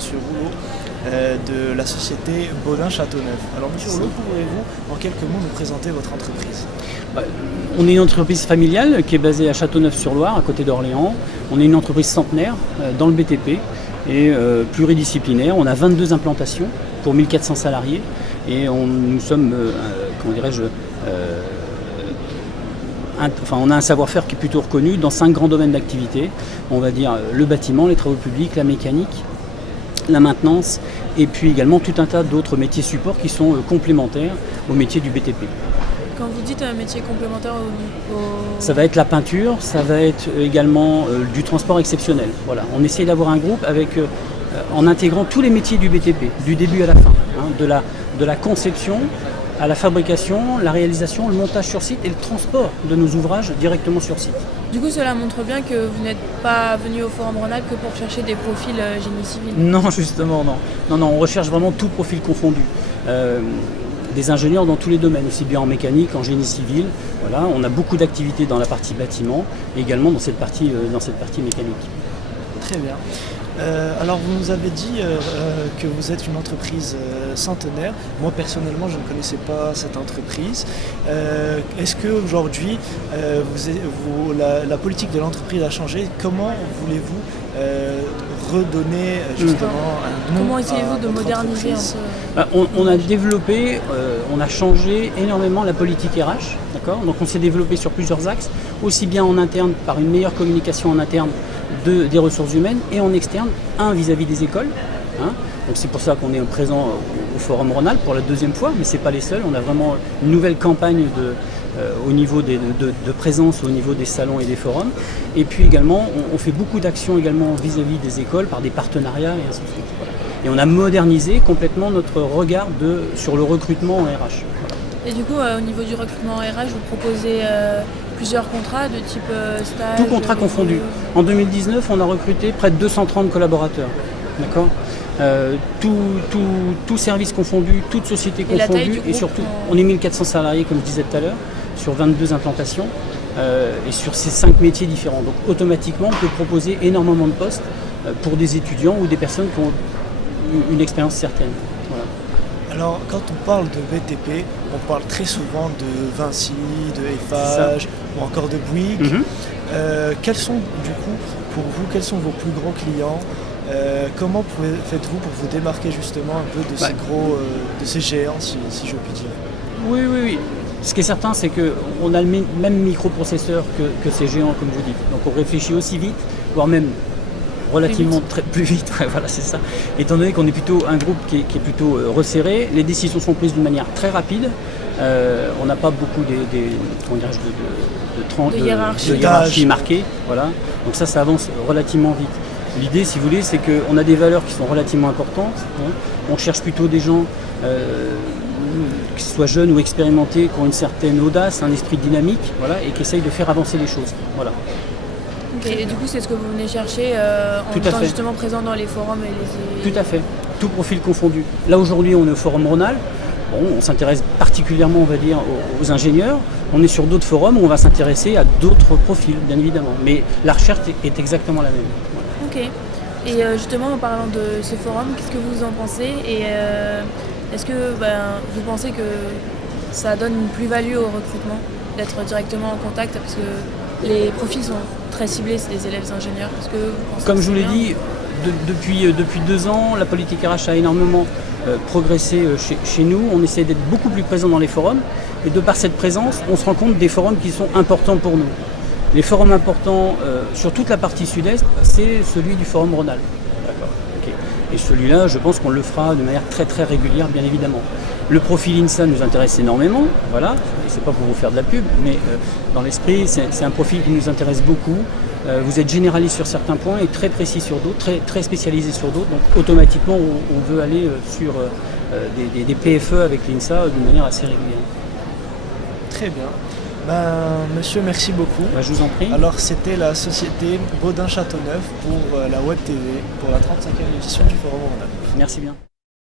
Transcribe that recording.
Monsieur Rouleau de la société Baudin-Châteauneuf. Alors Monsieur Rouleau, pouvez-vous en quelques mots nous présenter votre entreprise? On est une entreprise familiale qui est basée à Châteauneuf-sur-Loire, à côté d'Orléans. On est une entreprise centenaire dans le BTP et pluridisciplinaire. On a 22 implantations pour 1400 salariés et nous sommes, comment dirais-je, on a un savoir-faire qui est plutôt reconnu dans 5 grands domaines d'activité. On va dire le bâtiment, les travaux publics, la mécanique, la maintenance et puis également tout un tas d'autres métiers supports qui sont complémentaires au métier du BTP. Quand vous dites un métier complémentaire Ça va être la peinture, ça va être également du transport exceptionnel. Voilà. On essaye d'avoir un groupe avec, en intégrant tous les métiers du BTP, du début à la fin, de la conception à la fabrication, la réalisation, le montage sur site et le transport de nos ouvrages directement sur site. Du coup, cela montre bien que vous n'êtes pas venu au Forum Rhône-Alpes que pour chercher des profils génie civil. Non, justement, non. Non, on recherche vraiment tout profil confondu. Des ingénieurs dans tous les domaines, aussi bien en mécanique, en génie civil. Voilà, on a beaucoup d'activités dans la partie bâtiment et également dans cette partie mécanique. Très bien. Alors vous nous avez dit que vous êtes une entreprise centenaire. Moi personnellement je ne connaissais pas cette entreprise. Est-ce qu'aujourd'hui la politique de l'entreprise a changé? Comment voulez-vous redonner justement un nom? Comment essayez-vous de moderniser un peu? On a développé, on a changé énormément la politique RH. D'accord ? Donc on s'est développé sur plusieurs axes, aussi bien en interne par une meilleure communication en interne des ressources humaines et en externe, vis-à-vis des écoles. Donc c'est pour ça qu'on est présent au Forum Rhône-Alpes pour la 2e fois, mais ce n'est pas les seuls. On a vraiment une nouvelle campagne au niveau de présence au niveau des salons et des forums. Et puis également, on fait beaucoup d'actions également vis-à-vis des écoles par des partenariats et ainsi de suite. Voilà. Et on a modernisé complètement notre regard sur le recrutement en RH. Voilà. Et du coup, au niveau du recrutement en RH, vous proposez plusieurs contrats de type stage? Tout contrat confondu. En 2019, on a recruté près de 230 collaborateurs. D'accord ? Tout service confondu, toute société confondue, et surtout, on est 1400 salariés, comme je disais tout à l'heure, sur 22 implantations, et sur ces 5 métiers différents. Donc automatiquement, on peut proposer énormément de postes pour des étudiants ou des personnes qui ont une expérience certaine. Voilà. Alors, quand on parle de BTP, on parle très souvent de Vinci, de Eiffage ou encore de Bouygues. Quels sont, du coup, pour vous, quels sont vos plus gros clients? Comment faites-vous pour vous démarquer justement un peu de ces géants, si je puis dire? Oui. Ce qui est certain, c'est qu'on a le même microprocesseur que ces géants, comme vous dites. Donc on réfléchit aussi vite, voire même relativement plus vite, voilà, c'est ça. Étant donné qu'on est plutôt un groupe qui est plutôt resserré, les décisions sont prises d'une manière très rapide. On n'a pas beaucoup de hiérarchie marquée. Voilà. Donc ça avance relativement vite. L'idée, si vous voulez, c'est qu'on a des valeurs qui sont relativement importantes. On cherche plutôt des gens qui soient jeunes ou expérimentés, qui ont une certaine audace, un esprit dynamique, voilà, et qui essayent de faire avancer les choses. Voilà. Et du coup, c'est ce que vous venez chercher en étant justement présent dans les forums et les... Tout à fait, tout profil confondu. Là, aujourd'hui, on est au Forum Rhône-Alpes. Bon, on s'intéresse particulièrement, on va dire, aux ingénieurs. On est sur d'autres forums où on va s'intéresser à d'autres profils, bien évidemment. Mais la recherche est exactement la même. Voilà. Ok. Et justement, en parlant de ce forum, qu'est-ce que vous en pensez? Et est-ce que vous pensez que ça donne une plus-value au recrutement d'être directement en contact? Parce que les profils sont très ciblés, c'est des élèves ingénieurs. Est-ce que vous pensez Comme je vous l'ai dit, depuis 2 ans, la politique RH a énormément progressé chez nous. On essaie d'être beaucoup plus présent dans les forums. Et de par cette présence, on se rend compte des forums qui sont importants pour nous. Les forums importants sur toute la partie sud-est, c'est celui du Forum Rhône-Alpes. D'accord. Okay. Et celui-là, je pense qu'on le fera de manière très très régulière, bien évidemment. Le profil INSA nous intéresse énormément, voilà. Et c'est pas pour vous faire de la pub, mais dans l'esprit, c'est un profil qui nous intéresse beaucoup. Vous êtes généraliste sur certains points et très précis sur d'autres, très, très spécialisé sur d'autres. Donc automatiquement, on veut aller sur des PFE avec l'INSA d'une manière assez régulière. Très bien. Monsieur, merci beaucoup. Je vous en prie. Alors, c'était la société Baudin-Châteauneuf pour la Web TV, pour la 35e édition du Forum Rhône-Alpes. Merci bien.